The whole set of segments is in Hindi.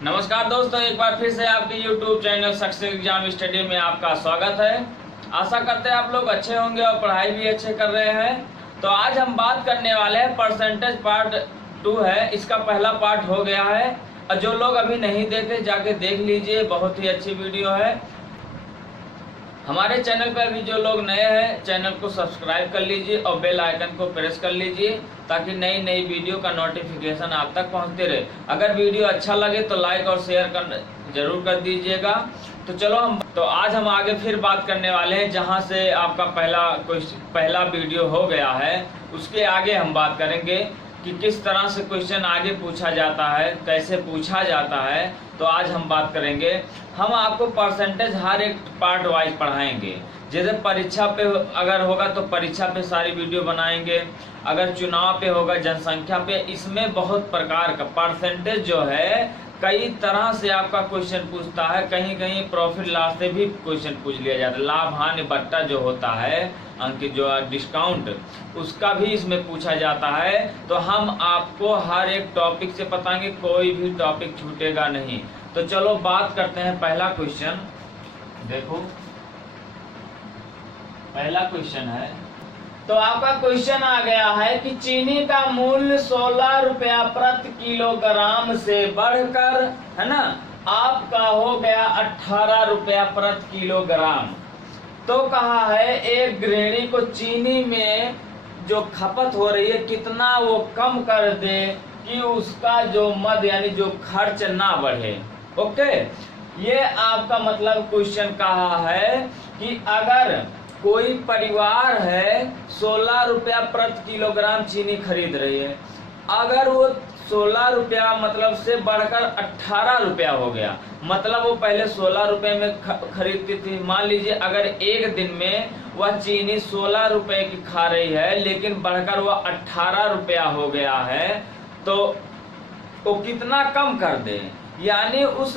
नमस्कार दोस्तों, एक बार फिर से आपके YouTube channel success exam study में आपका स्वागत है। आशा करते हैं आप लोग अच्छे होंगे और पढ़ाई भी अच्छे कर रहे हैं। तो आज हम बात करने वाले हैं परसेंटेज पार्ट 2 है, इसका पहला पार्ट हो गया है और जो लोग अभी नहीं देखे जाके देख लीजिए, बहुत ही अच्छी वीडियो है। हमारे चैनल पर भी जो लोग नए हैं चैनल को सब्सक्राइब कर लीजिए और बेल आइकन को प्रेस कर लीजिए ताकि नई नई वीडियो का नोटिफिकेशन आप तक पहुंचते रहे। अगर वीडियो अच्छा लगे तो लाइक और शेयर जरूर कर दीजिएगा। तो चलो आज हम आगे फिर बात करने वाले हैं, जहां से आपका पहला वीडियो हो गया है उसके आगे हम बात करेंगे कि किस तरह से क्वेश्चन आगे पूछा जाता है, कैसे पूछा जाता है। तो आज हम बात करेंगे, हम आपको परसेंटेज हर एक पार्ट वाइज पढ़ाएंगे। जैसे परीक्षा पे अगर होगा तो परीक्षा पे सारी वीडियो बनाएंगे, अगर चुनाव पे होगा, जनसंख्या पे, इसमें बहुत प्रकार का परसेंटेज जो है कई तरह से आपका क्वेश्चन पूछता है। कहीं कहीं प्रॉफिट लॉस से भी क्वेश्चन पूछ लिया जाता है, लाभ हानि बट्टा जो होता है, अंक जो डिस्काउंट, उसका भी इसमें पूछा जाता है। तो हम आपको हर एक टॉपिक से बताएंगे, कोई भी टॉपिक छूटेगा नहीं। तो चलो बात करते हैं पहला क्वेश्चन। देखो पहला क्वेश्चन है, तो आपका क्वेश्चन आ गया है कि चीनी का मूल्य 16 रुपया प्रति किलोग्राम से बढ़कर, है ना, आपका हो गया 18 रुपया प्रति किलोग्राम। तो कहा है एक गृहिणी को चीनी में जो खपत हो रही है कितना वो कम कर दे कि उसका जो मद यानी जो खर्च ना बढ़े। ओके, ये आपका मतलब क्वेश्चन कहा है कि अगर कोई परिवार है 16 रुपया प्रति किलोग्राम चीनी खरीद रही है, अगर वो 16 रुपया मतलब से बढ़कर 18 रुपया हो गया, मतलब वो पहले 16 रुपए में खरीदती थी। मान लीजिए अगर एक दिन में वह चीनी 16 रुपए की खा रही है लेकिन बढ़कर वह 18 रुपया हो गया है, तो वो कितना कम कर दे, यानी उस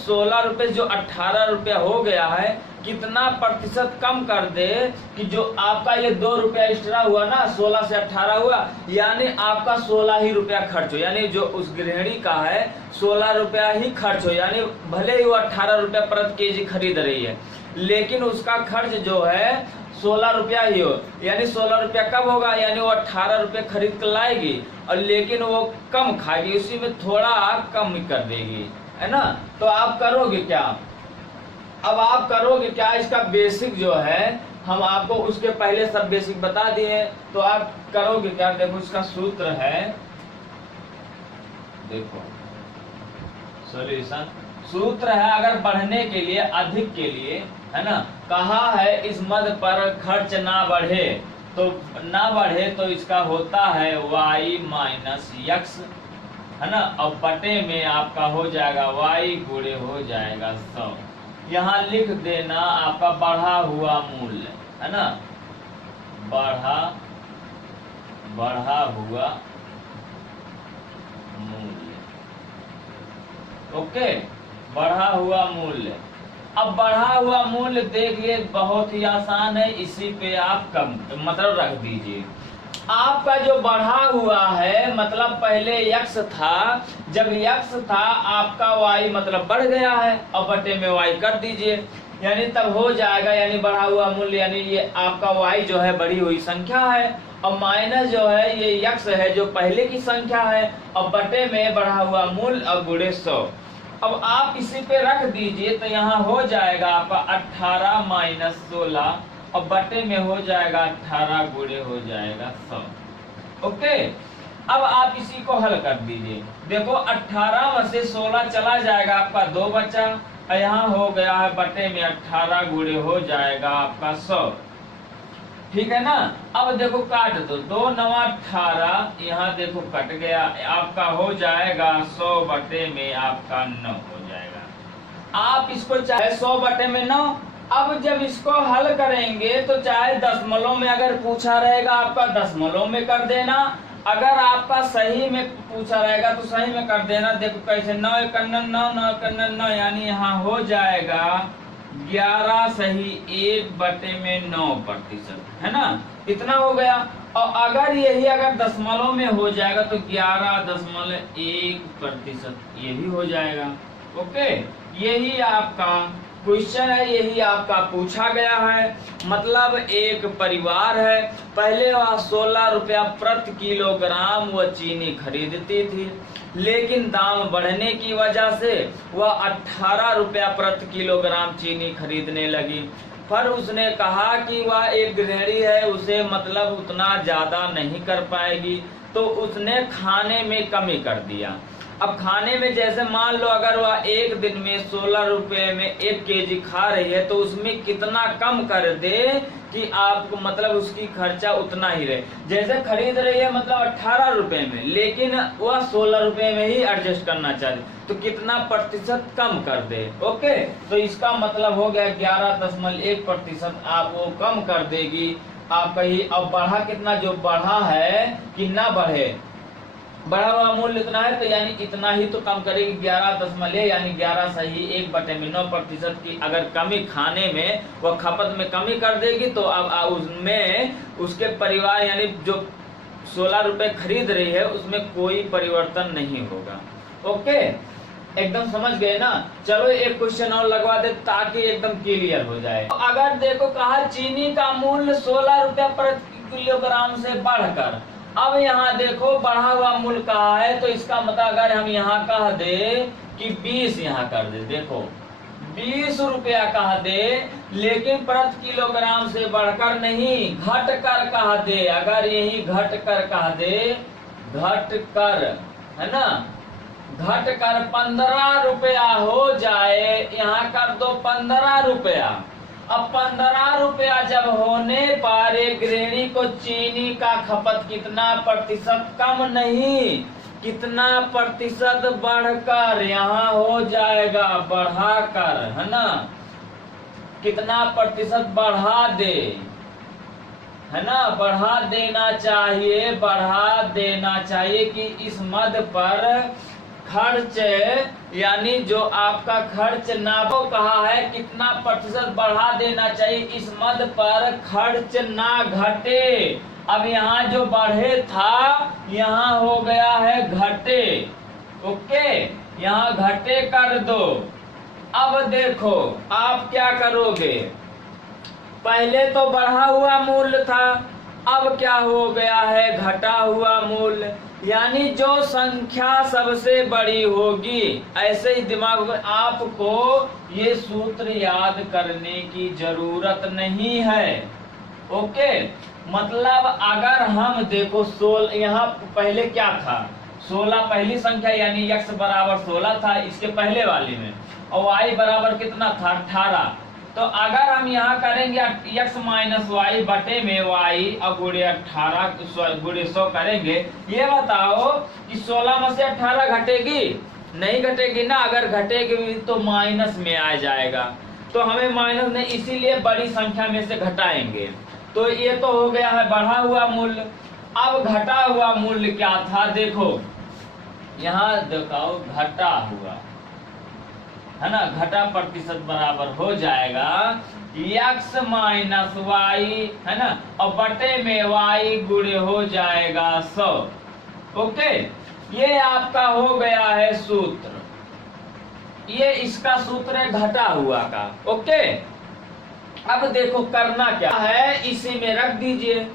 16 रुपए जो 18 रुपया हो गया है कितना प्रतिशत कम कर दे कि जो आपका ये 2 रुपया एक्स्ट्रा हुआ ना, 16 से 18 हुआ, यानी आपका 16 ही रुपया खर्च हो, यानी जो उस गृहिणी का है 16 रुपया ही खर्च हो, यानी भले ही वो 18 रुपया प्रति केजी खरीद रही है लेकिन उसका खर्च जो है 16 रुपया ही हो। यानी 16 रुपया कब होगा, यानी वो 18 रुपये खरीद कर लाएगी और लेकिन वो कम खाएगी, उसी में थोड़ा कम कर देगी, है ना। तो आप करोगे क्या, अब आप करोगे क्या, इसका बेसिक जो है हम आपको उसके पहले सब बेसिक बता दिए, तो आप करोगे क्या। देखो इसका सूत्र है, देखो सॉल्यूशन सूत्र है, अगर बढ़ने के लिए, अधिक के लिए, है ना, कहा है इस मद पर खर्च ना बढ़े, तो ना बढ़े तो इसका होता है y माइनस x, है ना, और बटे में आपका हो जाएगा y गुणे हो जाएगा 100। यहाँ लिख देना आपका बढ़ा हुआ मूल्य, है ना, बढ़ा हुआ मूल्य। ओके, बढ़ा हुआ मूल्य। अब बढ़ा हुआ मूल्य देखिए बहुत ही आसान है, इसी पे आप कम मतलब रख दीजिए। आपका जो बढ़ा हुआ है मतलब पहले x था, जब x था आपका y मतलब बढ़ गया है, अब बटे में y कर दीजिए, यानी तब हो जाएगा, यानी बढ़ा हुआ मूल्य, यानी ये आपका y जो है बढ़ी हुई संख्या है और माइनस जो है ये x है जो पहले की संख्या है, और बटे में बढ़ा हुआ मूल्य और गुणे 100। अब आप इसी पे रख दीजिए तो यहाँ हो जाएगा आपका 18 माइनस 16 और बटे में हो जाएगा 18 गुणे हो जाएगा 100। ओके, अब आप इसी को हल कर दीजिए। देखो 18 में से 16 चला जाएगा, आपका 2 बचा, और यहाँ हो गया है बटे में 18 गुणे हो जाएगा आपका 100। ठीक है ना। अब देखो काट दो, 2 9 18, यहाँ देखो कट गया, आपका हो जाएगा 100 बटे में आपका 9 हो जाएगा। आप इसको चाहे 100 बटे में 9, अब जब इसको हल करेंगे तो चाहे दशमलव में अगर पूछा रहेगा आपका दशमलव में कर देना, अगर आपका सही में पूछा रहेगा तो सही में कर देना। देखो कैसे, 9 1 9 9 1 9, यानी यहाँ हो जाएगा 11 सही 1 बटे में 9%, है ना, इतना हो गया। और अगर यही अगर दशमलव में हो जाएगा तो 11.1% ये भी हो जाएगा। ओके, यही आपका क्वेश्चन है, यही आपका पूछा गया है। मतलब एक परिवार है, पहले वह 16 रुपया प्रति किलोग्राम वह चीनी खरीदती थी, लेकिन दाम बढ़ने की वजह से वह 18 रुपया प्रति किलोग्राम चीनी खरीदने लगी। पर उसने कहा कि वह एक गृहिणी है, उसे मतलब उतना ज्यादा नहीं कर पाएगी, तो उसने खाने में कमी कर दिया। अब खाने में जैसे मान लो अगर वह एक दिन में 16 रुपए में 1 केजी खा रही है, तो उसमें कितना कम कर दे कि आपको मतलब उसकी खर्चा उतना ही रहे। जैसे खरीद रही है मतलब 18 रुपए में, लेकिन वह 16 रुपए में ही एडजस्ट करना चाहती, तो कितना प्रतिशत कम कर दे। ओके, तो इसका मतलब हो गया 11.1% आप वो कम कर देगी आपका ही। अब बढ़ा कितना, जो बढ़ा है कि ना बढ़े, बढ़ा हुआ मूल्य इतना है तो यानी इतना ही तो कम करेगी, 11 यानी 11 सही 1/9% की अगर कमी खाने में वह खपत में कमी कर देगी, तो अब उसमें उसके परिवार यानी जो 16 रुपए खरीद रही है उसमें कोई परिवर्तन नहीं होगा। ओके, एकदम समझ गए ना। चलो एक क्वेश्चन और लगवा दे ताकि एकदम क्लियर हो जाए। तो अगर देखो कहा चीनी का मूल्य 16 रुपया प्रति किलोग्राम से बढ़कर, अब यहाँ देखो बढ़ा हुआ मूल्य कहा है, तो इसका मतलब अगर हम यहाँ कह दे कि 20 यहाँ कर दे, देखो 20 रुपया कह दे, लेकिन प्रति किलोग्राम से बढ़कर नहीं घट कर कह दे। अगर यही घट कर कह दे, घट कर है ना, घट कर 15 रुपया हो जाए, यहाँ कर दो 15 रुपया। अब 15 रुपया जब होने पर एक गृहिणी को चीनी का खपत कितना प्रतिशत कम नहीं, कितना प्रतिशत बढ़कर यहाँ हो जाएगा, बढ़ाकर है ना, कितना प्रतिशत बढ़ा दे, है ना, बढ़ा देना चाहिए, बढ़ा देना चाहिए कि इस मद पर खर्च यानी जो आपका खर्च ना वो कहा है कितना प्रतिशत बढ़ा देना चाहिए, इस मद पर खर्च ना घटे। अब यहाँ जो बढ़े था यहाँ हो गया है घटे। ओके, यहाँ घटे कर दो। अब देखो आप क्या करोगे, पहले तो बढ़ा हुआ मूल्य था, अब क्या हो गया है घटा हुआ मूल्य, यानी जो संख्या सबसे बड़ी होगी, ऐसे ही दिमाग में आपको ये सूत्र याद करने की जरूरत नहीं है। ओके, मतलब अगर हम देखो 16 यहाँ पहले क्या था, 16 पहली संख्या यानी x बराबर 16 था इसके पहले वाली में, और y बराबर कितना था 18। तो अगर हम यहाँ करेंगे x माइनस वाई बटे में y और गुड़े 18 गुड़े 100 करेंगे, ये बताओ कि 16 में से 18 घटेगी? नहीं घटेगी ना। अगर घटेगी तो माइनस में आ जाएगा, तो हमें माइनस में इसीलिए बड़ी संख्या में से घटाएंगे। तो ये तो हो गया है बढ़ा हुआ मूल्य। अब घटा हुआ मूल्य क्या था, देखो यहाँ दिखाओ घटा हुआ है ना, घटा प्रतिशत बराबर हो जाएगा x माइनस वाई है ना, और बटे में y गुणे हो जाएगा 100। ओके, ये आपका हो गया है सूत्र, ये इसका सूत्र है घटा हुआ का। ओके, अब देखो करना क्या है, इसी में रख दीजिए।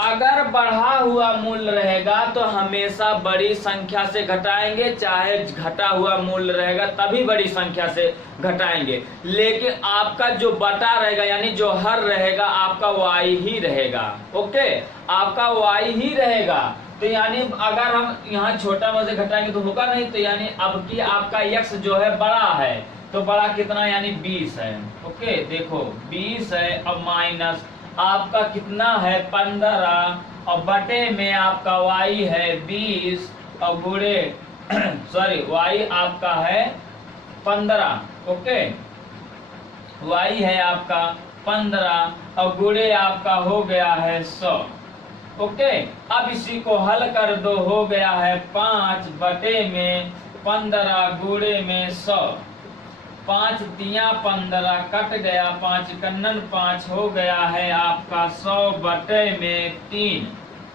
अगर बढ़ा हुआ मूल्य रहेगा तो हमेशा बड़ी संख्या से घटाएंगे, चाहे घटा हुआ मूल्य रहेगा तभी बड़ी संख्या से घटाएंगे। लेकिन आपका जो बटा रहेगा यानी जो हर रहेगा आपका y ही रहेगा। ओके, आपका y ही रहेगा। तो यानी अगर हम यहाँ छोटा में से घटाएंगे तो होगा नहीं, तो यानी अब की आपका x जो है बड़ा है, तो बड़ा कितना यानी 20 है। ओके, देखो 20 है, अब माइनस आपका कितना है 15, और बटे में आपका y है 20, और गुणे सॉरी y आपका है 15। ओके, y है आपका 15 और गुणे आपका हो गया है 100। ओके, अब इसी को हल कर दो, हो गया है 5 बटे में 15 गुणे में 100। 5 तिया 15 कट गया, 5 कन्नन 5 हो गया है आपका 100 बटे में 3।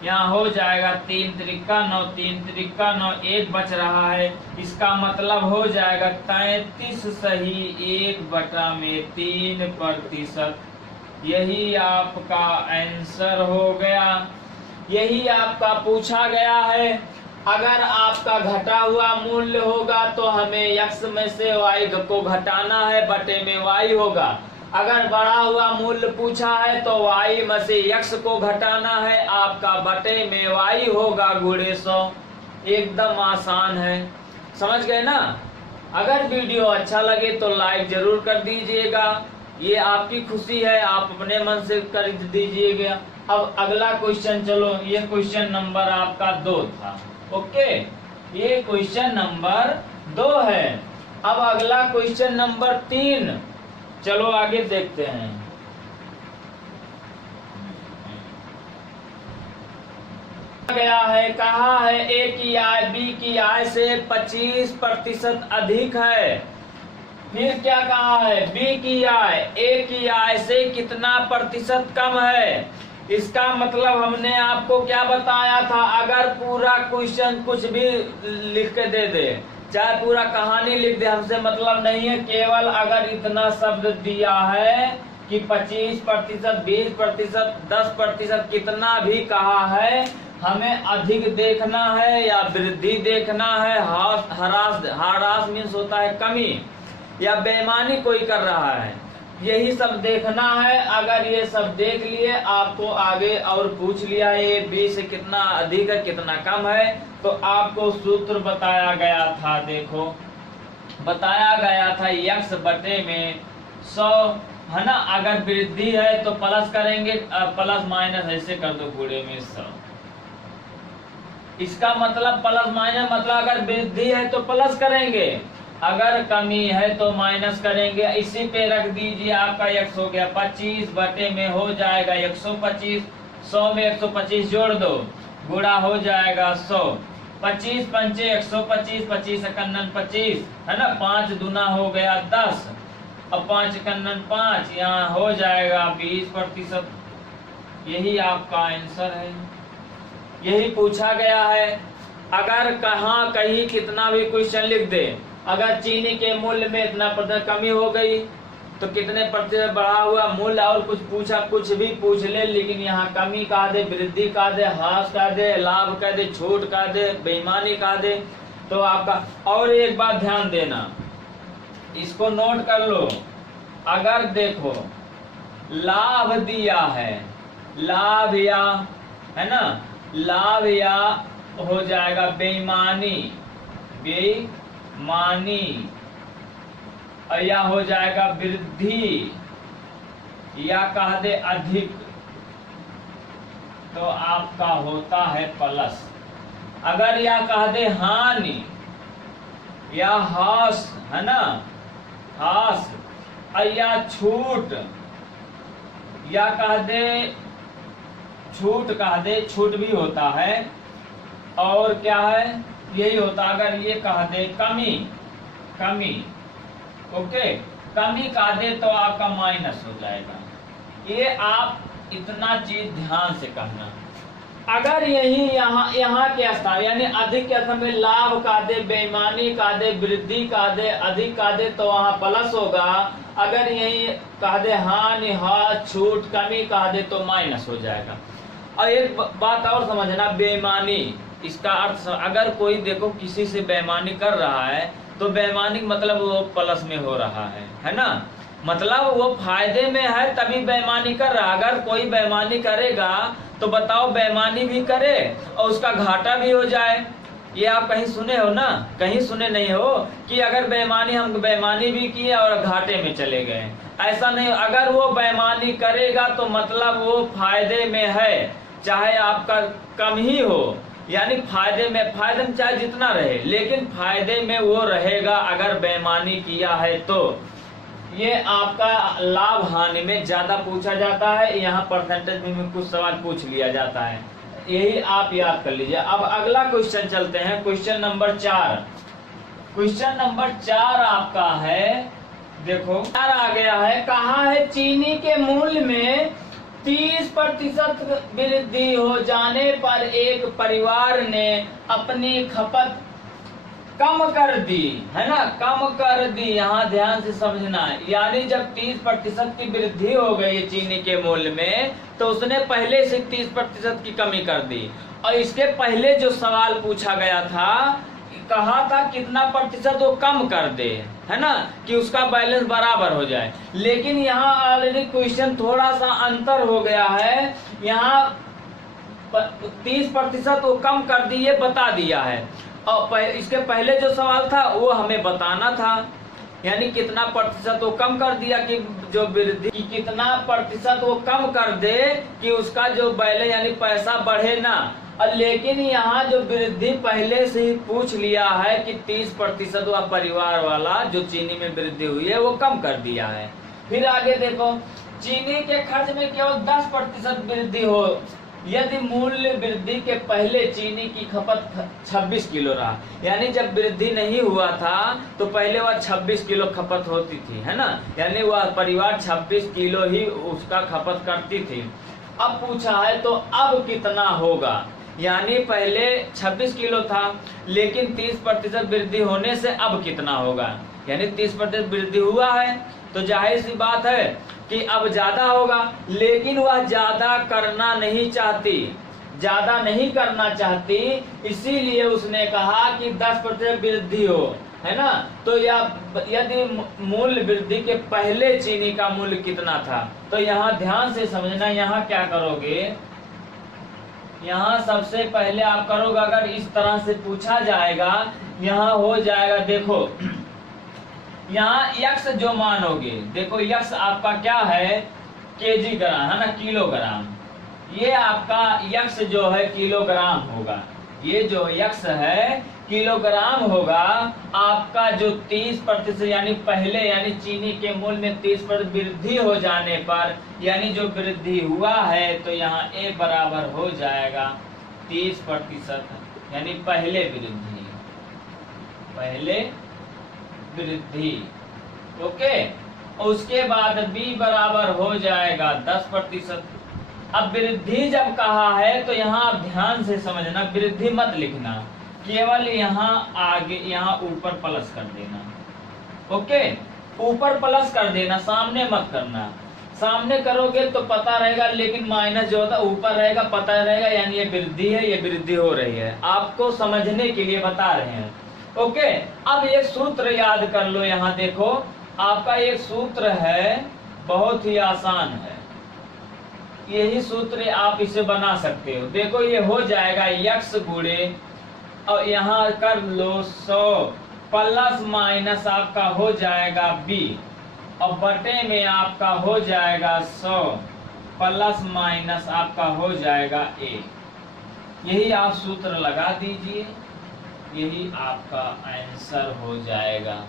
यहाँ हो जाएगा 3 त्रिका 9, 3 त्रिका 9, 1 बच रहा है। इसका मतलब हो जाएगा 33 सही 1/3%। यही आपका आंसर हो गया, यही आपका पूछा गया है। अगर आपका घटा हुआ मूल्य होगा तो हमें x में से y को घटाना है, बटे में y होगा। अगर बढ़ा हुआ मूल्य पूछा है तो y में से x को घटाना है, आपका बटे में y होगा गुणे 100। एकदम आसान है, समझ गए ना। अगर वीडियो अच्छा लगे तो लाइक जरूर कर दीजिएगा, ये आपकी खुशी है, आप अपने मन से कर दीजिएगा। अब अगला क्वेश्चन, चलो ये क्वेश्चन नंबर आपका 2 था। ओके, ये क्वेश्चन नंबर 2 है। अब अगला क्वेश्चन नंबर 3, चलो आगे देखते हैं। गया है, कहा है ए की आय बी की आय से 25% अधिक है। फिर क्या कहा है, बी की आय ए की आय से कितना प्रतिशत कम है। इसका मतलब हमने आपको क्या बताया था, अगर पूरा क्वेश्चन कुछ भी लिख के दे दे, चाहे पूरा कहानी लिख दे, हमसे मतलब नहीं है। केवल अगर इतना शब्द दिया है कि 25%, 20%, 10%, कितना भी कहा है, हमें अधिक देखना है या वृद्धि देखना है। हरास मीन्स होता है कमी या बेईमानी कोई कर रहा है, यही सब देखना है। अगर ये सब देख लिए, आपको आगे और पूछ लिया ये बी से कितना अधिक है कितना कम है, तो आपको सूत्र बताया गया था। देखो बताया गया था x बटे में 100 है ना। अगर वृद्धि है तो प्लस करेंगे, प्लस माइनस ऐसे कर दो गुणे में 100। इसका मतलब प्लस माइनस मतलब अगर वृद्धि है तो प्लस करेंगे, अगर कमी है तो माइनस करेंगे। इसी पे रख दीजिए, आपका x हो गया 25 बटे में हो जाएगा 125। 100 में 125 जोड़ दो, गुणा हो जाएगा 100। 25 पंचे 125, 25 एकन्नन 25 है ना, 5 दूना हो गया 10, अब 5 एकन्नन 5, यहाँ हो जाएगा 20%। यही आपका आंसर है, यही पूछा गया है। अगर कहाँ कहीं कितना भी क्वेश्चन लिख दे, अगर चीनी के मूल्य में इतना प्रतिशत कमी हो गई तो कितने प्रतिशत बढ़ा हुआ मूल्य, और कुछ पूछा, कुछ भी पूछ ले, लेकिन यहाँ कमी कहा दे, वृद्धि कहा दे, ह्रास कहा दे, लाभ कह दे, छूट कहा दे, बेईमानी कहा दे, तो आपका। और एक बात ध्यान देना, इसको नोट कर लो। अगर देखो लाभ दिया है, लाभ या है ना, लाभ या हो जाएगा बेईमानी, बेईमानी, या हो जाएगा वृद्धि, या कह दे अधिक, तो आपका होता है प्लस। अगर या कह दे हानि या हास है ना, हास, या छूट, या कह दे छूट, कह दे छूट भी होता है, और क्या है यही होता। अगर ये कह दे कमी, कमी, ओके, कमी कह दे तो आपका माइनस हो जाएगा। ये आप इतना चीज ध्यान से कहना। अगर यही यहाँ के स्थान यानी अधिक के स्थान में लाभ का दे, बेईमानी का दे, वृद्धि का दे, अधिक का दे, तो वहाँ प्लस होगा। अगर यही कह दे हानि, हाथ, छूट, कमी कह दे तो माइनस हो जाएगा। और एक बात और समझना, बेईमानी इसका अर्थ, अगर कोई देखो किसी से बेईमानी कर रहा है तो बेईमानी मतलब वो प्लस में हो रहा है ना, मतलब वो फायदे में है तभी बेईमानी कर रहा। अगर कोई बेईमानी करेगा तो बताओ बेईमानी भी करे और उसका घाटा भी हो जाए। ये आप कहीं सुने हो ना, कहीं सुने नहीं हो कि अगर बेईमानी, हम बेईमानी भी किए और घाटे में चले गए, ऐसा नहीं। अगर वो बेईमानी करेगा तो मतलब वो फायदे में है, चाहे आपका कम ही हो, यानी फायदे में चाहे जितना रहे, लेकिन फायदे में वो रहेगा अगर बेईमानी किया है तो। ये आपका लाभ हानि में ज्यादा पूछा जाता है, यहाँ परसेंटेज में कुछ सवाल पूछ लिया जाता है, यही आप याद कर लीजिए। अब अगला क्वेश्चन चलते हैं, क्वेश्चन नंबर 4। क्वेश्चन नंबर 4 आपका है, देखो 4 आ गया है, कहा है चीनी के मूल्य में 30% वृद्धि हो जाने पर एक परिवार ने अपनी खपत कम कर दी, है ना, कम कर दी। यहाँ ध्यान से समझना, यानी जब 30% की वृद्धि हो गई चीनी के मूल्य में, तो उसने पहले से 30% की कमी कर दी। और इसके पहले जो सवाल पूछा गया था, कहा था कितना प्रतिशत वो कम कर दे, है ना, कि उसका बैलेंस बराबर हो जाए। लेकिन यहाँ ऑलरेडी क्वेश्चन थोड़ा सा अंतर हो गया है। यहाँ 30% वो कम कर दिए बता दिया है, और इसके पहले जो सवाल था वो हमें बताना था, यानी कितना प्रतिशत वो कम कर दिया कि जो वृद्धि की कितना प्रतिशत वो कम कर दे कि उसका जो बैलेंस यानी पैसा बढ़े ना। और लेकिन यहाँ जो वृद्धि पहले से ही पूछ लिया है कि 30% वह परिवार वाला जो चीनी में वृद्धि हुई है वो कम कर दिया है। फिर आगे देखो, चीनी के खर्च में केवल 10% वृद्धि हो यदि मूल्य वृद्धि के पहले चीनी की खपत 26 किलो रहा, यानी जब वृद्धि नहीं हुआ था तो पहले वह 26 किलो खपत होती थी, है ना, यानी वह परिवार 26 किलो ही उसका खपत करती थी। अब पूछा है तो अब कितना होगा, यानी पहले 26 किलो था लेकिन 30% वृद्धि होने से अब कितना होगा, यानी 30% वृद्धि हुआ है तो जाहिर सी बात है कि अब ज्यादा होगा। लेकिन वह ज्यादा करना नहीं चाहती, ज्यादा नहीं करना चाहती, इसीलिए उसने कहा कि 10% वृद्धि हो, है ना। तो यदि मूल्य वृद्धि के पहले चीनी का मूल्य कितना था, तो यहाँ ध्यान से समझना, यहाँ क्या करोगे, यहाँ सबसे पहले आप करोगे, अगर इस तरह से पूछा जाएगा, यहाँ हो जाएगा, देखो यहाँ यक्स जो मानोगे, देखो यक्स आपका क्या है, केजी ग्राम, है ना, किलोग्राम। ये आपका यक्स जो है किलोग्राम होगा, ये जो यक्स है किलोग्राम होगा। आपका जो 30% यानी पहले यानी चीनी के मूल्य में 30% वृद्धि हो जाने पर, यानी जो वृद्धि हुआ है, तो यहाँ ए बराबर हो जाएगा 30%, यानी पहले वृद्धि, पहले वृद्धि, ओके। उसके बाद बी बराबर हो जाएगा 10%। अब वृद्धि जब कहा है तो यहाँ आप ध्यान से समझना, वृद्धि मत लिखना, केवल यहाँ आगे यहाँ ऊपर प्लस कर देना, ओके, ऊपर प्लस कर देना, सामने मत करना। सामने करोगे तो पता रहेगा, लेकिन माइनस जो होता है ऊपर रहेगा, पता रहेगा, यानी ये वृद्धि है, ये वृद्धि हो रही है। आपको समझने के लिए बता रहे हैं, ओके। अब एक सूत्र याद कर लो, यहाँ देखो आपका एक सूत्र है, बहुत ही आसान है, यही सूत्र आप इसे बना सकते हो। देखो ये हो जाएगा यक्स गुणे, और यहाँ कर लो 100 प्लस माइनस आपका हो जाएगा बी, और बटे में आपका हो जाएगा 100 प्लस माइनस आपका हो जाएगा ए। यही आप सूत्र लगा दीजिए, यही आपका आंसर हो जाएगा,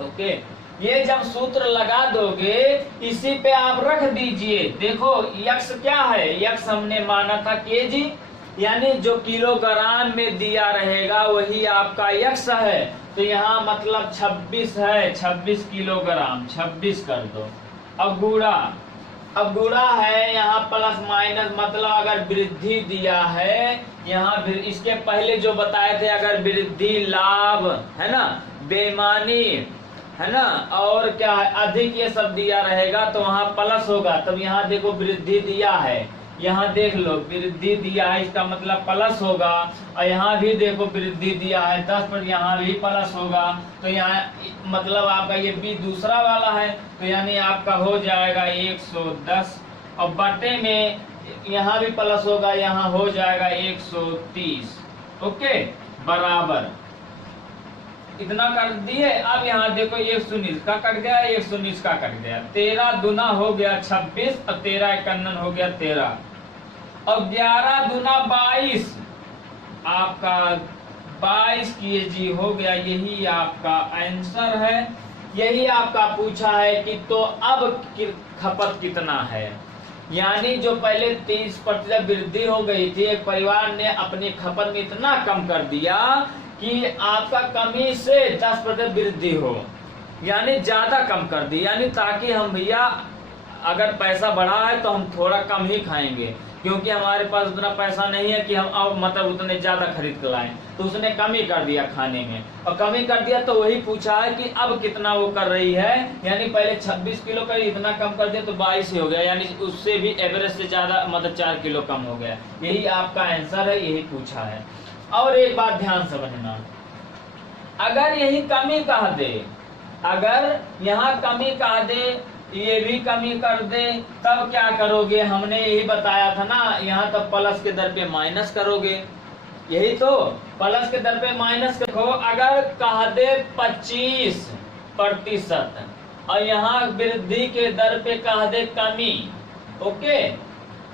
ओके। ये जब सूत्र लगा दोगे इसी पे आप रख दीजिए। देखो यक्स क्या है, यक्स हमने माना था केजी, यानी जो किलोग्राम में दिया रहेगा वही आपका यक्स है। तो यहाँ मतलब 26 है, 26 किलोग्राम, 26 कर दो। अब गुणा है, यहाँ प्लस माइनस, मतलब अगर वृद्धि दिया है, यहाँ इसके पहले जो बताए थे, अगर वृद्धि लाभ, है ना, बेईमानी, है ना, और क्या है अधिक, ये सब दिया रहेगा तो वहाँ प्लस होगा। तब यहाँ देखो वृद्धि दिया है, यहाँ देख लो वृद्धि दिया है, इसका मतलब प्लस होगा। और यहाँ भी देखो वृद्धि दिया है 10 पर, यहाँ भी प्लस होगा। तो यहाँ मतलब आपका ये बी दूसरा वाला है, तो यानी आपका हो जाएगा 110, और बटे में यहाँ भी प्लस होगा, यहाँ हो जाएगा 130, ओके, बराबर इतना कर दिए। अब यहाँ देखो 119 का कट गया, 119 का कट गया, 13 दूना हो गया 26, और 13 51 हो गया 13, और 11 दूना 22, आपका 22 केजी हो गया। यही आपका आंसर है, यही आपका पूछा है कि तो अब खपत कितना है, यानी जो पहले 30% वृद्धि हो गई थी, एक परिवार ने अपनी खपत में इतना कम कर दिया कि आपका कमी से 10% वृद्धि हो, यानी ज्यादा कम कर दी, यानी ताकि हम भैया अगर पैसा बढ़ा है तो हम थोड़ा कम ही खाएंगे, क्योंकि हमारे पास उतना पैसा नहीं है कि हम अब मतलब उतने ज्यादा खरीद कर लाएं। तो उसने कमी कर दिया खाने में, और कमी कर दिया तो वही पूछा है कि अब कितना वो कर रही है, यानी पहले 26 किलो का इतना कम कर दिया तो 22 ही हो गया, यानी उससे भी एवरेज से ज्यादा मतलब 4 किलो कम हो गया। यही आपका आंसर है, यही पूछा है। और एक बात ध्यान से समझना, अगर यही कमी कह दे, अगर यहाँ कमी कह दे, ये भी कमी कर दे, तब क्या करोगे? हमने यही बताया था ना, यहाँ तब प्लस के दर पे माइनस करोगे, यही तो, प्लस के दर पे माइनस करो। अगर कह दे 25% और यहाँ वृद्धि के दर पे कह दे कमी, ओके,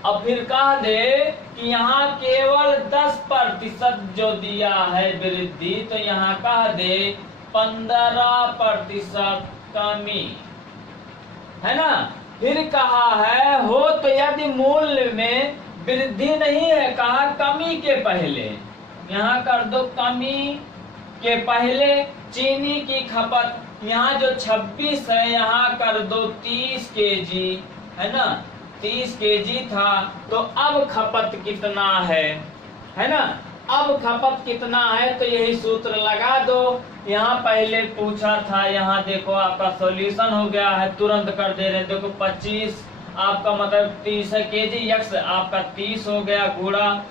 अब फिर कह दे कि यहाँ केवल 10% जो दिया है वृद्धि, तो यहाँ कह दे 15% कमी, है ना। फिर कहा है हो तो यदि मूल्य में वृद्धि नहीं है, कहा कमी के पहले, यहाँ कर दो कमी के पहले चीनी की खपत, यहाँ जो 26 है यहाँ कर दो 30 केजी, है ना, 30 केजी था, तो अब खपत कितना है ना, अब खपत कितना है, तो यही सूत्र लगा दो। यहाँ पहले पूछा था, यहाँ देखो आपका सॉल्यूशन हो गया है, तुरंत कर दे रहे, देखो 25 आपका मतलब 30 है केजी, यक्स आपका 30 हो गया, गुणा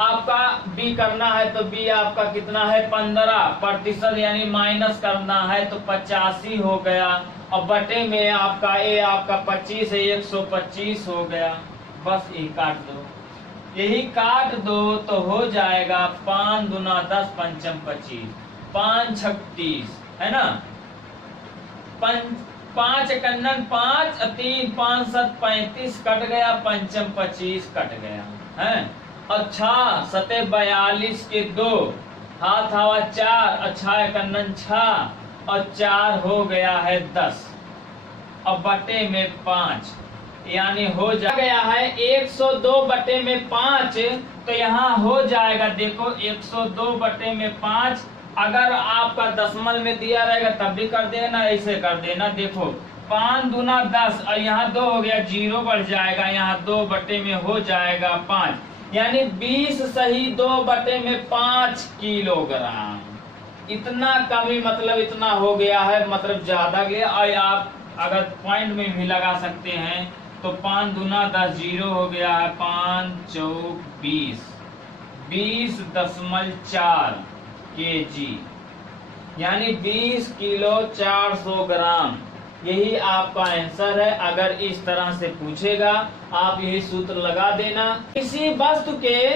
आपका बी करना है तो बी आपका कितना है 15%, यानी माइनस करना है तो 85 हो गया, और बटे में आपका ए आपका 25 है, 125 हो गया। बस ये काट दो, यही काट दो तो हो जाएगा 5 दूना 10 पंचम 25, 5 36, है ना, 5 कन्नन 5 3 5 7 35 कट गया, पंचम 25 कट गया है। अच्छा 7 42 के 2 हाथ हवा 4, अच्छा कन्नन 6 और 4 हो गया है 10, और बटे में 5, यानी हो जा गया है 102 बटे में 5, तो यहाँ हो जाएगा देखो 102 बटे में 5। अगर आपका दशमल में दिया रहेगा तब भी कर देना, ऐसे कर देना, देखो 5 दूना 10 और यहाँ 2 हो गया, 0 बढ़ जाएगा, यहाँ 2 बटे में हो जाएगा 5, यानी 20 सही 2 बटे में 5 किलोग्राम। इतना कमी मतलब इतना हो गया है, मतलब ज्यादा गया। और आप अगर पॉइंट में भी लगा सकते हैं तो 5 दूना 10, 0 हो गया है, 5 चौक 20, 20.4 केजी, यानी 20 किलो 400 ग्राम। यही आपका आंसर है। अगर इस तरह से पूछेगा आप यही सूत्र लगा देना। किसी वस्तु के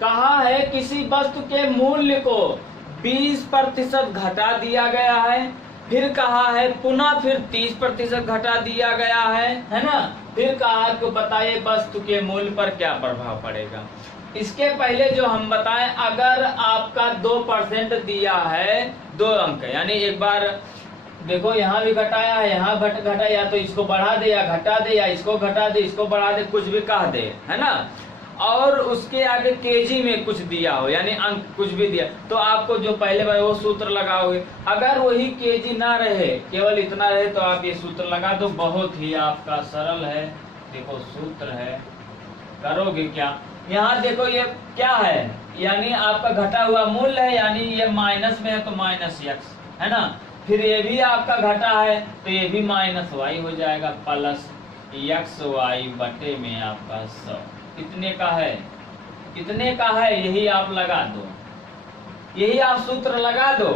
कहा है, किसी वस्तु के मूल्य को 20% घटा दिया गया है, फिर कहा है पुनः फिर 30% घटा दिया गया है ना। फिर कहा कि बताइए वस्तु के मूल्य पर क्या प्रभाव पड़ेगा। इसके पहले जो हम बताएं, अगर आपका 2% दिया है, 2 अंक, यानी एक बार देखो यहाँ भी घटाया है, यहाँ घटा, या तो इसको बढ़ा दे या घटा दे, या इसको घटा दे इसको बढ़ा दे, कुछ भी कह दे, है ना। और उसके आगे केजी में कुछ दिया हो, यानी अंक कुछ भी दिया, तो आपको जो पहले बार वो सूत्र लगाओगे। अगर वही केजी ना रहे, केवल इतना रहे, तो आप ये सूत्र लगा दो। बहुत ही आपका सरल है, देखो सूत्र है, करोगे क्या। यहाँ देखो ये क्या है, यानी आपका घटा हुआ मूल्य है, यानी ये माइनस में है तो माइनस एक्स, है ना। फिर ये भी आपका घटा है तो ये भी माइनस वाई हो जाएगा, प्लस एक्स वाई बटे में आपका 100। कितने का है, कितने का है, यही आप लगा दो, यही आप सूत्र लगा दो,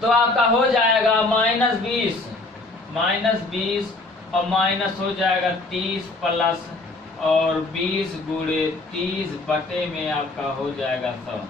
तो आपका हो जाएगा -20, -20 और माइनस हो जाएगा 30 प्लस और 20 गुणे 30 बटे में आपका हो जाएगा 100।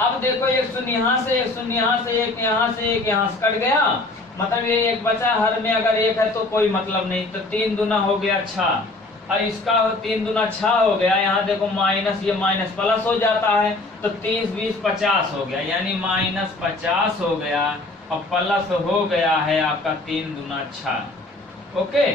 अब देखो एक शून्य यहाँ से, एक शून्य यहाँ से, एक यहाँ से, एक यहाँ से कट गया, मतलब ये एक बचा। हर में अगर एक है तो कोई मतलब नहीं, तो 3 दूना हो गया 6, और इसका 3 दूना 6 हो गया। यहाँ देखो माइनस, ये माइनस प्लस हो जाता है, तो 30 20 50 हो गया, यानी -50 हो गया, और प्लस हो गया है आपका 3 दूना 6। ओके,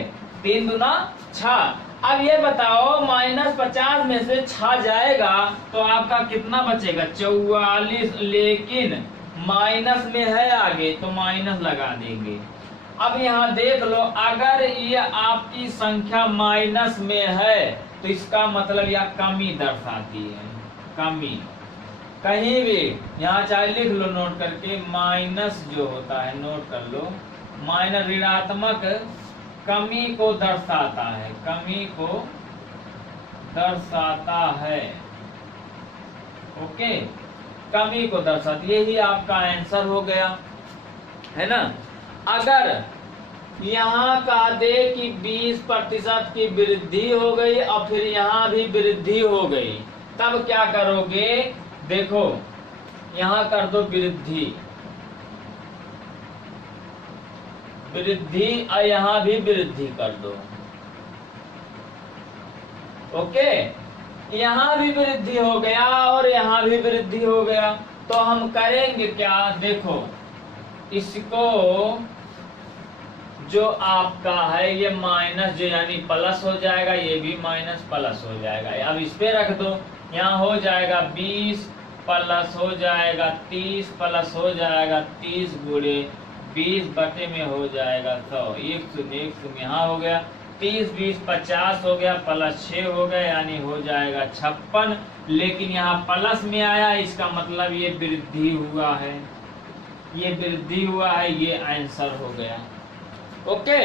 3 दूना 6। अब ये बताओ -50 में से 6 जाएगा तो आपका कितना बचेगा, 44। लेकिन माइनस में है आगे तो माइनस लगा देंगे, अब यहाँ देख लो, अगर ये आपकी संख्या माइनस में है तो इसका मतलब यह कमी दर्शाती है, कमी। कहीं भी यहाँ चाहे लिख लो नोट करके, माइनस जो होता है नोट कर लो, माइनस ऋणात्मक कमी को दर्शाता है, कमी को दर्शाता है। ओके, कमी को दर्शाती, यही आपका आंसर हो गया, है ना। अगर यहाँ कह दे कि 20% की वृद्धि हो गई और फिर यहाँ भी वृद्धि हो गई, तब क्या करोगे? देखो यहाँ कर दो वृद्धि, वृद्धि और यहाँ भी वृद्धि कर दो। ओके, यहाँ भी वृद्धि हो गया और यहाँ भी वृद्धि हो गया, तो हम करेंगे क्या? देखो इसको जो आपका है ये माइनस जो यानी प्लस हो जाएगा, ये भी माइनस प्लस हो जाएगा। अब इस पे रख दो, यहाँ हो जाएगा 20 प्लस हो जाएगा 30 प्लस हो जाएगा 30 गुणे 20 बटे में हो जाएगा 100, 1 यहाँ हो गया 30 20 50 हो गया, प्लस 6 हो गया यानी हो जाएगा 56। लेकिन यहाँ प्लस में आया, इसका मतलब ये वृद्धि हुआ है, ये वृद्धि हुआ है, ये आंसर हो गया। ओके,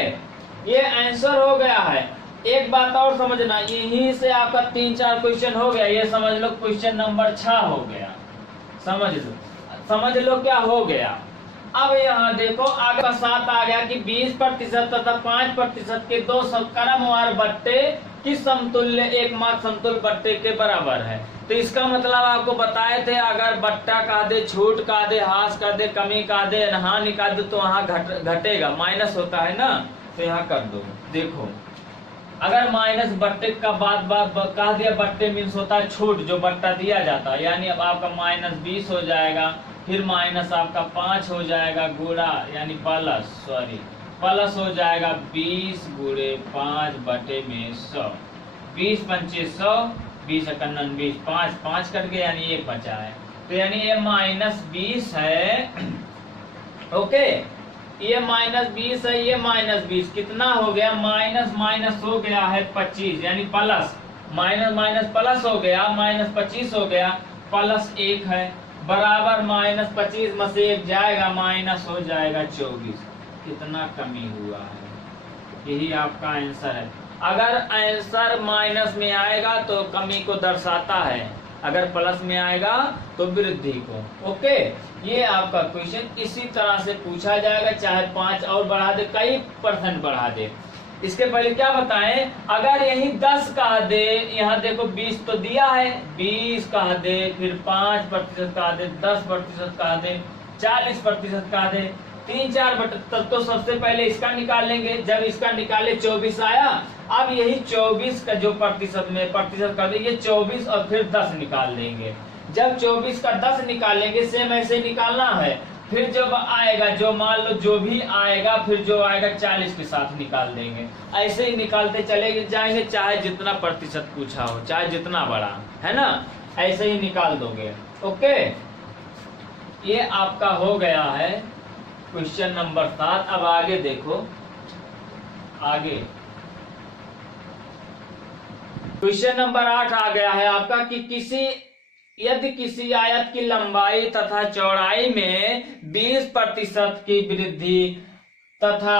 ये आंसर हो गया है। एक बात और समझना, यहीं से आपका 3-4 क्वेश्चन हो गया, ये समझ लो क्वेश्चन नंबर 6 हो गया। समझ लो क्या हो गया। अब यहाँ देखो आगे 7 आ गया कि 20% तथा 5% के दो क्रमवार बट्टे की समतुल्य एक मात्र समतुल्य बट्टे के बराबर है। तो इसका मतलब आपको बताए थे, अगर बट्टा का दे, छूट का दे, हास का दे, कमी का दे, हानि का दे, तो वहाँ घटेगा, माइनस होता है ना, तो यहाँ कर दो। देखो अगर माइनस बट्टे का बात कह दिया, बट्टे मीन्स होता है छूट, जो बट्टा दिया जाता है, यानी अब आपका -20 हो जाएगा, फिर माइनस आपका 5 हो जाएगा, गुणा यानी प्लस हो जाएगा 20 गुणे 5 बटे में 100, 20 पंचे 100, 20 एकन्नन 20, 5 कट गए यानी 1 बचा है, तो यानी ये -20 है। ओके, ये -20 है, ये -20 कितना हो गया? माइनस हो गया है 25, यानी प्लस माइनस प्लस हो गया, -25 हो गया, प्लस 1 है, बराबर -25 में से 1 जाएगा, माइनस हो जाएगा 24। कितना कमी हुआ है, यही आपका आंसर है। अगर आंसर माइनस में आएगा तो कमी को दर्शाता है, अगर प्लस में आएगा तो वृद्धि को। ओके, ये आपका क्वेश्चन इसी तरह से पूछा जाएगा, चाहे 5 और बढ़ा दे, कई % बढ़ा दे। इसके पहले क्या बताएं, अगर यही 10 कह दे, यहाँ देखो 20 तो दिया है, 20 कह दे, फिर 5% कह दे, 10% कह दे, 40% कह दे, 3-4 बटे, तब तो सबसे पहले इसका निकाल लेंगे। जब इसका निकाले 24 आया, अब यही 24 का जो प्रतिशत कर देंगे 24 और फिर 10 निकाल देंगे। जब 24 का 10 निकालेंगे, सेम ऐसे निकालना है, फिर जब आएगा जो मान लो जो भी आएगा, फिर जो आएगा 40 के साथ निकाल देंगे। ऐसे ही निकालते चले जाएंगे, चाहे जितना प्रतिशत पूछा हो, चाहे जितना बड़ा, है ना, ऐसे ही निकाल दोगे। ओके, ये आपका हो गया है क्वेश्चन नंबर 7। अब आगे देखो, आगे क्वेश्चन नंबर 8 आ गया है आपका कि यदि किसी आयत की लंबाई तथा चौड़ाई में 20% की वृद्धि तथा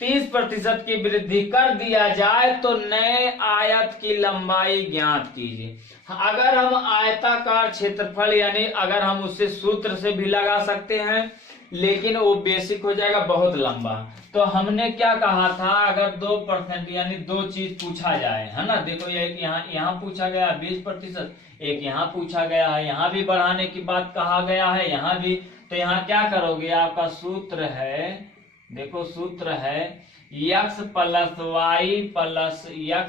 30% की वृद्धि कर दिया जाए तो नए आयत की लंबाई ज्ञात कीजिए। अगर हम आयताकार क्षेत्रफल यानी अगर हम उससे सूत्र से भी लगा सकते हैं, लेकिन वो बेसिक हो जाएगा, बहुत लंबा। तो हमने क्या कहा था, अगर 2% यानी 2 चीज पूछा जाए, है ना, देखो एक यहाँ पूछा गया 20%, एक यहाँ पूछा गया है, यहाँ भी बढ़ाने की बात कहा गया है, यहाँ भी। तो यहाँ क्या करोगे, आपका सूत्र है, देखो सूत्र है x + y +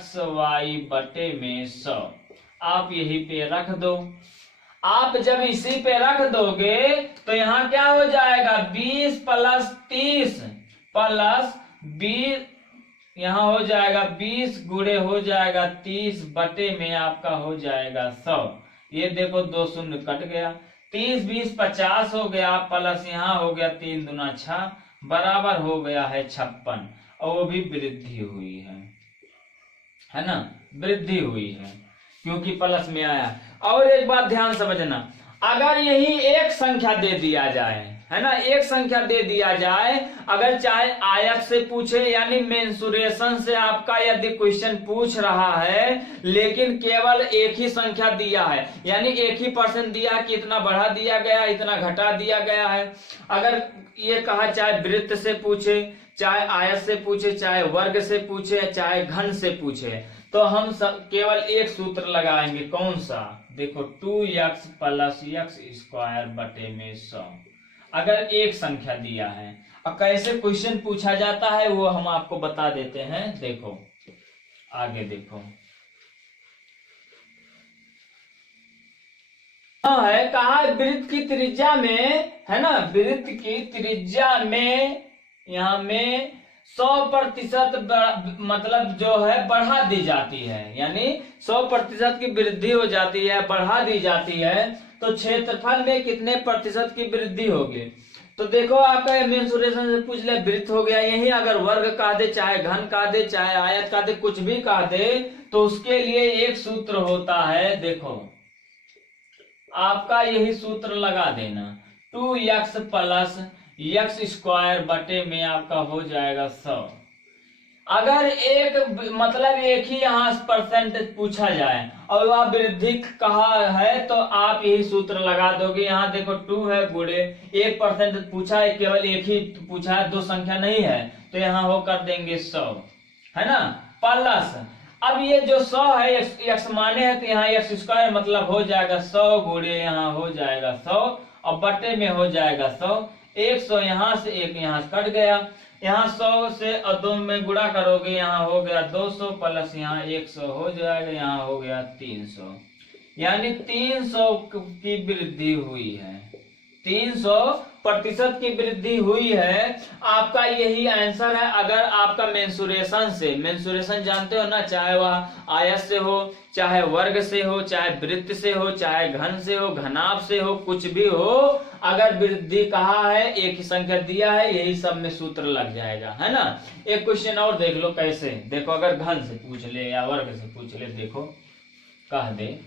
xy बटे में 100। आप यही पे रख दो। आप जब इसी पे रख दोगे तो यहाँ क्या हो जाएगा, 20 + 30 + 20, यहाँ हो जाएगा 20 गुणे हो जाएगा 30 बटे में आपका हो जाएगा 100। ये देखो 2 शून्य कट गया, 30 20 50 हो गया, प्लस यहाँ हो गया 3 दूना 6, बराबर हो गया है 56, और वो भी वृद्धि हुई है ना, वृद्धि हुई है क्योंकि प्लस में आया। और एक बात ध्यान समझना, अगर यही एक संख्या दे दिया जाए, है ना, एक संख्या दे दिया जाए, अगर चाहे आयत से पूछे यानी मेंसुरेशन से आपका यदि क्वेश्चन पूछ रहा है, लेकिन केवल एक ही संख्या दिया है, यानी एक ही परसेंट दिया कि इतना बढ़ा दिया गया, इतना घटा दिया गया है। अगर ये कहा चाहे वृत्त से पूछे, चाहे आयत से पूछे, चाहे वर्ग से पूछे, चाहे घन से पूछे, तो हम सब केवल एक सूत्र लगाएंगे। कौन सा? देखो 2x प्लस x स्क्वायर बटे में 100। अगर एक संख्या दिया है, अब कैसे क्वेश्चन पूछा जाता है वो हम आपको बता देते हैं। देखो आगे देखो, है कहा वृत्त की त्रिज्या में, है ना, वृत्त की त्रिज्या में यहाँ में 100% मतलब जो है बढ़ा दी जाती है, यानी 100% की वृद्धि हो जाती है, बढ़ा दी जाती है, तो क्षेत्रफल में कितने प्रतिशत की वृद्धि होगी? तो देखो आपका मेंसुरेशन से पूछ ले, वृत्त हो गया, यही अगर वर्ग कह दे, चाहे घन कह दे, चाहे आयत कह दे, कुछ भी कह दे, तो उसके लिए एक सूत्र होता है। देखो आपका यही सूत्र लगा देना, 2x प्लस x स्क्वायर बटे में आपका हो जाएगा 100। अगर एक मतलब एक ही यहाँ परसेंटेज पूछा जाए और वह वृद्धि कहा है, तो आप यही सूत्र लगा दोगे। यहाँ देखो 2 है गुणे 1% पूछा है, केवल एक ही पूछा है, दो संख्या नहीं है, तो यहाँ हो कर देंगे 100, है ना, प्लस अब ये जो 100 है x माने है, तो यहाँ x स्क्वायर मतलब हो जाएगा 100 गुणे यहाँ हो जाएगा 100 और बटे में हो जाएगा 100। 100 यहाँ से एक यहाँ से कट गया, यहाँ 100 से 2 में गुणा करोगे, यहाँ हो गया 200 प्लस यहाँ 100 हो जाएगा, यहाँ हो गया 300, यानी 300 की वृद्धि हुई है, 300% की वृद्धि हुई है। आपका यही आंसर है। अगर आपका मेंसुरेशन से, मेंसुरेशन जानते हो ना, चाहे वह आयत से हो, चाहे वर्ग से हो, चाहे वृत्त से हो, चाहे घन से हो, घनाभ से हो, कुछ भी हो, अगर वृद्धि कहा है, एक ही संख्या दिया है, यही सब में सूत्र लग जाएगा, है ना। एक क्वेश्चन और देख लो कैसे। देखो अगर घन से पूछ ले या वर्ग से पूछ ले, देखो कह दे,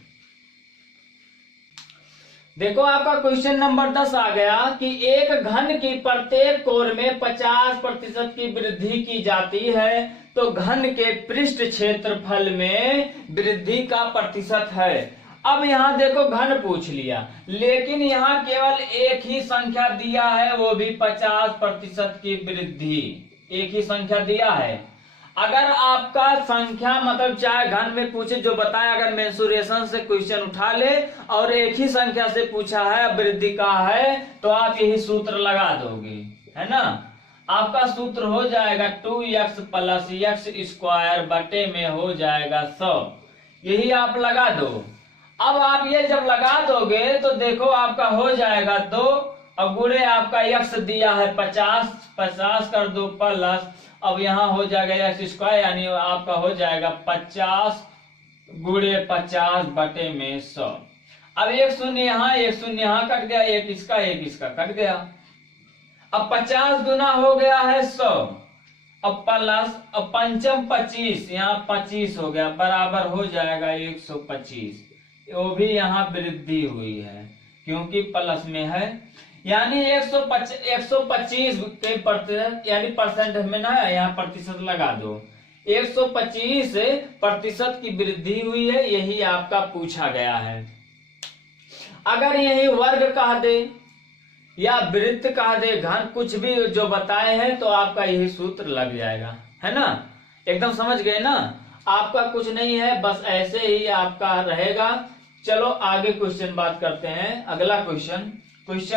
देखो आपका क्वेश्चन नंबर 10 आ गया कि एक घन की प्रत्येक कोण में 50% की वृद्धि की जाती है, तो घन के पृष्ठ क्षेत्रफल में वृद्धि का प्रतिशत है। अब यहाँ देखो घन पूछ लिया, लेकिन यहाँ केवल एक ही संख्या दिया है, वो भी 50% की वृद्धि, एक ही संख्या दिया है। अगर आपका संख्या मतलब चाहे घन में पूछे, जो बताया, अगर मेंसुरेशन से क्वेश्चन उठा ले और एक ही संख्या से पूछा है, वृद्धि का है, तो आप यही सूत्र लगा दोगे, है ना। आपका सूत्र हो जाएगा 2x प्लस x स्क्वायर बटे में हो जाएगा 100, यही आप लगा दो। अब आप ये जब लगा दोगे तो देखो आपका हो जाएगा 2 और गुणे आपका x दिया है 50, 50 कर दो प्लस, अब यहाँ हो जाएगा x स्क्वायर, यानी आपका हो जाएगा 50 गुणे 50 बटे में 100। अब एक शून्य यहाँ कट गया, एक इसका कट गया। अब 50 गुना हो गया है 100, अब प्लस, अब पंचम 25, यहाँ 25 हो गया, बराबर हो जाएगा 125। वो भी यहाँ वृद्धि हुई है क्योंकि प्लस में है, यानी 125 के प्रतिशत, यानी परसेंट में ना, यहाँ प्रतिशत लगा दो, 125% की वृद्धि हुई है, यही आपका पूछा गया है। अगर यही वर्ग कह दे या वृत्त कह दे, घन, कुछ भी जो बताए हैं, तो आपका यही सूत्र लग जाएगा, है ना। एकदम समझ गए ना, आपका कुछ नहीं है, बस ऐसे ही आपका रहेगा। चलो आगे क्वेश्चन बात करते हैं। अगला क्वेश्चन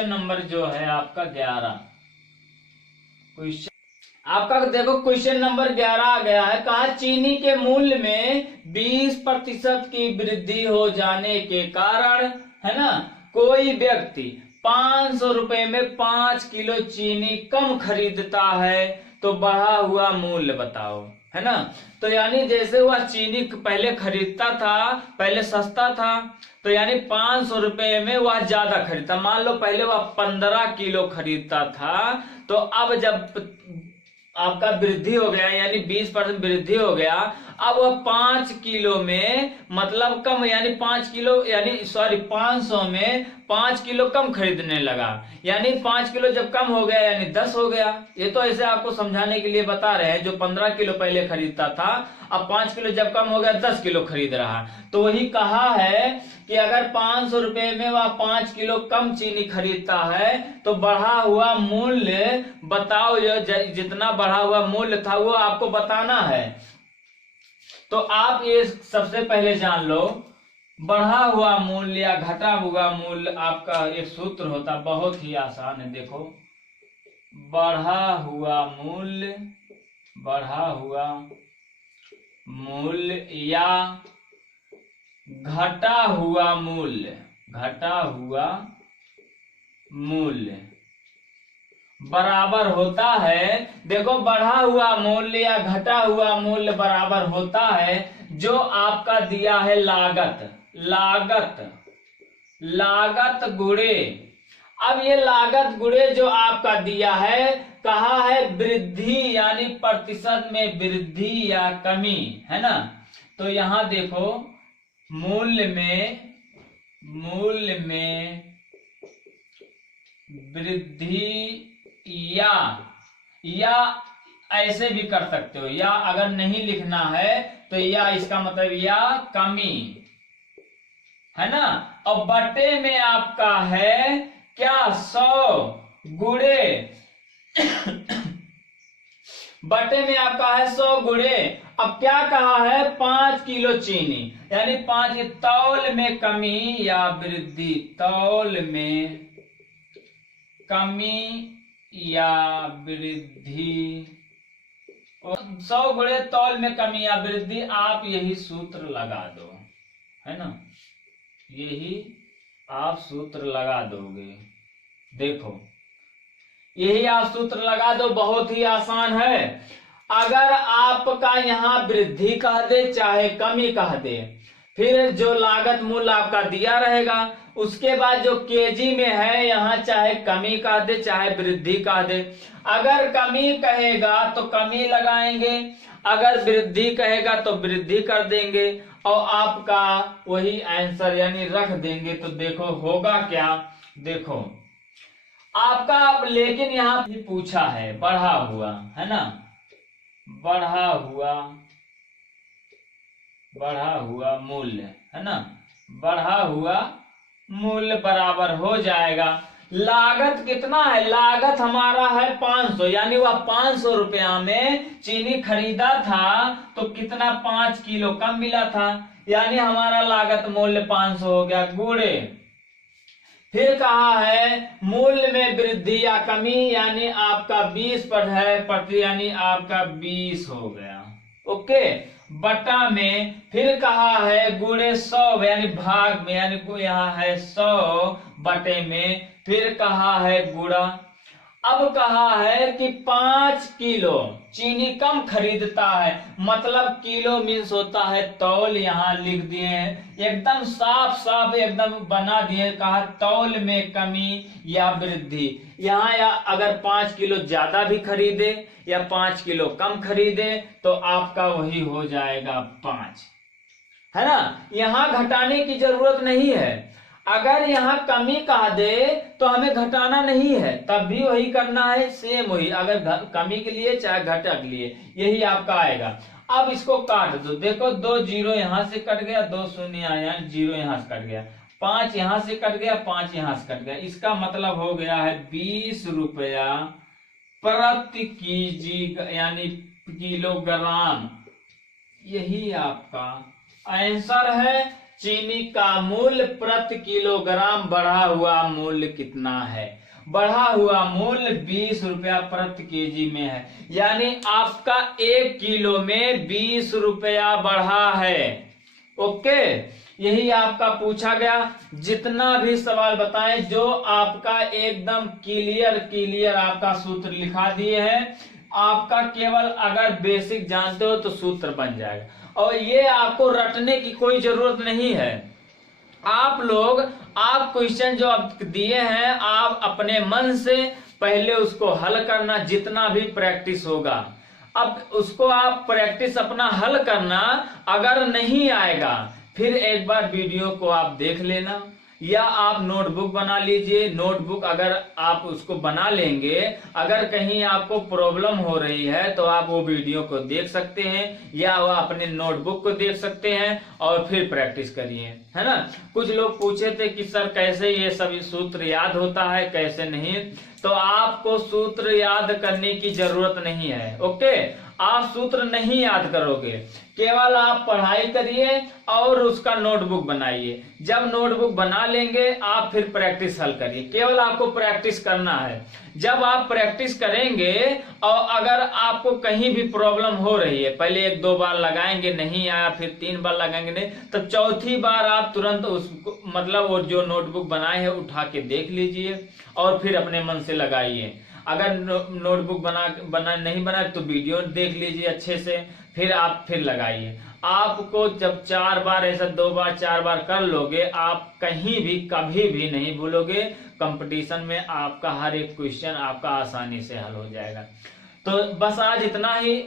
नंबर जो है आपका 11 क्वेश्चन, आपका देखो क्वेश्चन नंबर 11 आ गया है। कहा चीनी के मूल्य में 20% की वृद्धि हो जाने के कारण, है ना, कोई व्यक्ति 500 रुपए में 5 किलो चीनी कम खरीदता है, तो बढ़ा हुआ मूल्य बताओ, है ना। तो यानी जैसे वह चीनी पहले खरीदता था, पहले सस्ता था, तो यानी 500 रुपए में वह ज्यादा खरीदता। मान लो पहले वह 15 किलो खरीदता था, तो अब जब आपका वृद्धि हो गया, यानी 20% वृद्धि हो गया, अब वह 5 किलो में मतलब कम, यानी 5 किलो यानी सॉरी 500 में 5 किलो कम खरीदने लगा। यानी 5 किलो जब कम हो गया यानी 10 हो गया। ये तो ऐसे आपको समझाने के लिए बता रहे हैं, जो 15 किलो पहले खरीदता था अब 5 किलो जब कम हो गया 10 किलो खरीद रहा। तो वही कहा है कि अगर 500 रुपए में वह 5 किलो कम चीनी खरीदता है तो बढ़ा हुआ मूल्य बताओ, जितना बढ़ा हुआ मूल्य था वो आपको बताना है। तो आप ये सबसे पहले जान लो, बढ़ा हुआ मूल्य या घटा हुआ मूल्य आपका एक सूत्र होता, बहुत ही आसान है। देखो, बढ़ा हुआ मूल्य, बढ़ा हुआ मूल्य या घटा हुआ मूल्य, घटा हुआ मूल्य बराबर होता है। देखो, बढ़ा हुआ मूल्य या घटा हुआ मूल्य बराबर होता है जो आपका दिया है लागत, लागत, लागत गुणे, अब ये लागत गुणे जो आपका दिया है, कहा है वृद्धि यानी प्रतिशत में वृद्धि या कमी, है ना। तो यहां देखो, मूल्य में वृद्धि या ऐसे भी कर सकते हो, या अगर नहीं लिखना है तो या इसका मतलब या कमी, है ना। और बटे में आपका है क्या 100 गुणे बटे में आपका है 100 गुणे। अब क्या कहा है 5 किलो चीनी, यानी 5 तौल में कमी या वृद्धि, तौल में कमी या वृद्धि, 100 गुणे तौल में कमी या वृद्धि। आप यही सूत्र लगा दो, है ना, यही आप सूत्र लगा दोगे। देखो, यही आप सूत्र लगा दो, बहुत ही आसान है। अगर आपका यहाँ वृद्धि कह दे चाहे कमी कह दे, फिर जो लागत मूल्य आपका दिया रहेगा, उसके बाद जो केजी में है यहाँ चाहे कमी कह दे चाहे वृद्धि कह दे। अगर कमी कहेगा तो कमी लगाएंगे, अगर वृद्धि कहेगा तो वृद्धि कर देंगे और आपका वही आंसर यानी रख देंगे। तो देखो होगा क्या, देखो आपका, लेकिन यहाँ भी पूछा है बढ़ा हुआ, है ना, बढ़ा हुआ मूल्य, है ना, बढ़ा हुआ मूल्य बराबर हो जाएगा। लागत कितना है, लागत हमारा है 500, यानी वह 500 रुपया में चीनी खरीदा था तो कितना 5 किलो कम मिला था, यानी हमारा लागत मूल्य 500 हो गया, गुणे। फिर कहा है मूल्य में वृद्धि या कमी, यानी आपका 20 पर है प्रति, यानी आपका 20 हो गया, ओके, बटा में। फिर कहा है गुणे 100 यानी भाग में, यानी यहाँ है 100 बटे में। फिर कहा है गुणा। अब कहा है कि 5 किलो चीनी कम खरीदता है, मतलब किलो मीन्स होता है तौल, यहाँ लिख दिए हैं एकदम साफ साफ एकदम बना दिए। कहा तौल में कमी या वृद्धि, यहाँ या अगर 5 किलो ज्यादा भी खरीदे या 5 किलो कम खरीदे तो आपका वही हो जाएगा 5, है ना। यहाँ घटाने की जरूरत नहीं है। अगर यहाँ कमी कहा दे तो हमें घटाना नहीं है, तब भी वही करना है, सेम वही, अगर कमी के लिए चाहे घटा के लिए, यही आपका आएगा। अब इसको काट दो, देखो 2 जीरो यहाँ से कट गया, 2 शून्य आया, 0 यहाँ से कट गया, 5 यहाँ से कट गया, 5 यहाँ से कट गया। इसका मतलब हो गया है 20 रुपया प्रति केजी यानी किलोग्राम। यही आपका आंसर है। चीनी का मूल्य प्रति किलोग्राम बढ़ा हुआ मूल्य कितना है, बढ़ा हुआ मूल्य 20 रुपया प्रति केजी में है, यानी आपका 1 किलो में 20 रुपया बढ़ा है, ओके। यही आपका पूछा गया। जितना भी सवाल बताएं जो आपका एकदम क्लियर आपका सूत्र लिखा दिए हैं, आपका केवल अगर बेसिक जानते हो तो सूत्र बन जाएगा। और ये आपको रटने की कोई जरूरत नहीं है। आप लोग आप क्वेश्चन जो आप दिए हैं आप अपने मन से पहले उसको हल करना, जितना भी प्रैक्टिस होगा। अब उसको आप प्रैक्टिस अपना हल करना, अगर नहीं आएगा फिर एक बार वीडियो को आप देख लेना, या आप नोटबुक बना लीजिए। नोटबुक अगर आप उसको बना लेंगे, अगर कहीं आपको प्रॉब्लम हो रही है तो आप वो वीडियो को देख सकते हैं, या वो अपने नोटबुक को देख सकते हैं और फिर प्रैक्टिस करिए, है ना। कुछ लोग पूछे थे कि सर कैसे ये सभी सूत्र याद होता है, कैसे नहीं। तो आपको सूत्र याद करने की जरूरत नहीं है। ओके, आप सूत्र नहीं याद करोगे, केवल आप पढ़ाई करिए और उसका नोटबुक बनाइए। जब नोटबुक बना लेंगे आप फिर प्रैक्टिस हल करिए। केवल आपको प्रैक्टिस करना है। जब आप प्रैक्टिस करेंगे और अगर आपको कहीं भी प्रॉब्लम हो रही है, पहले 1-2 बार लगाएंगे नहीं आया, फिर 3 बार लगाएंगे नहीं, तब चौथी बार आप तुरंत उसको मतलब वो जो नोटबुक बनाए है उठा के देख लीजिए और फिर अपने मन से लगाइए। अगर नोटबुक बना नहीं बना तो वीडियो देख लीजिए अच्छे से, फिर आप फिर लगाइए। आपको जब 4 बार ऐसा 2 बार 4 बार कर लोगे, आप कहीं भी कभी भी नहीं भूलोगे। कंपटीशन में आपका हर एक क्वेश्चन आपका आसानी से हल हो जाएगा। तो बस आज इतना ही।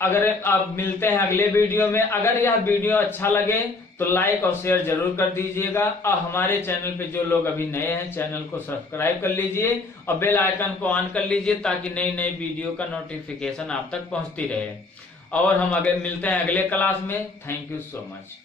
अगर आप मिलते हैं अगले वीडियो में। अगर यह वीडियो अच्छा लगे तो लाइक और शेयर जरूर कर दीजिएगा, और हमारे चैनल पे जो लोग अभी नए हैं चैनल को सब्सक्राइब कर लीजिए और बेल आइकन को ऑन कर लीजिए, ताकि नई नई वीडियो का नोटिफिकेशन आप तक पहुंचती रहे। और हम मिलते हैं अगले क्लास में। Thank you so much.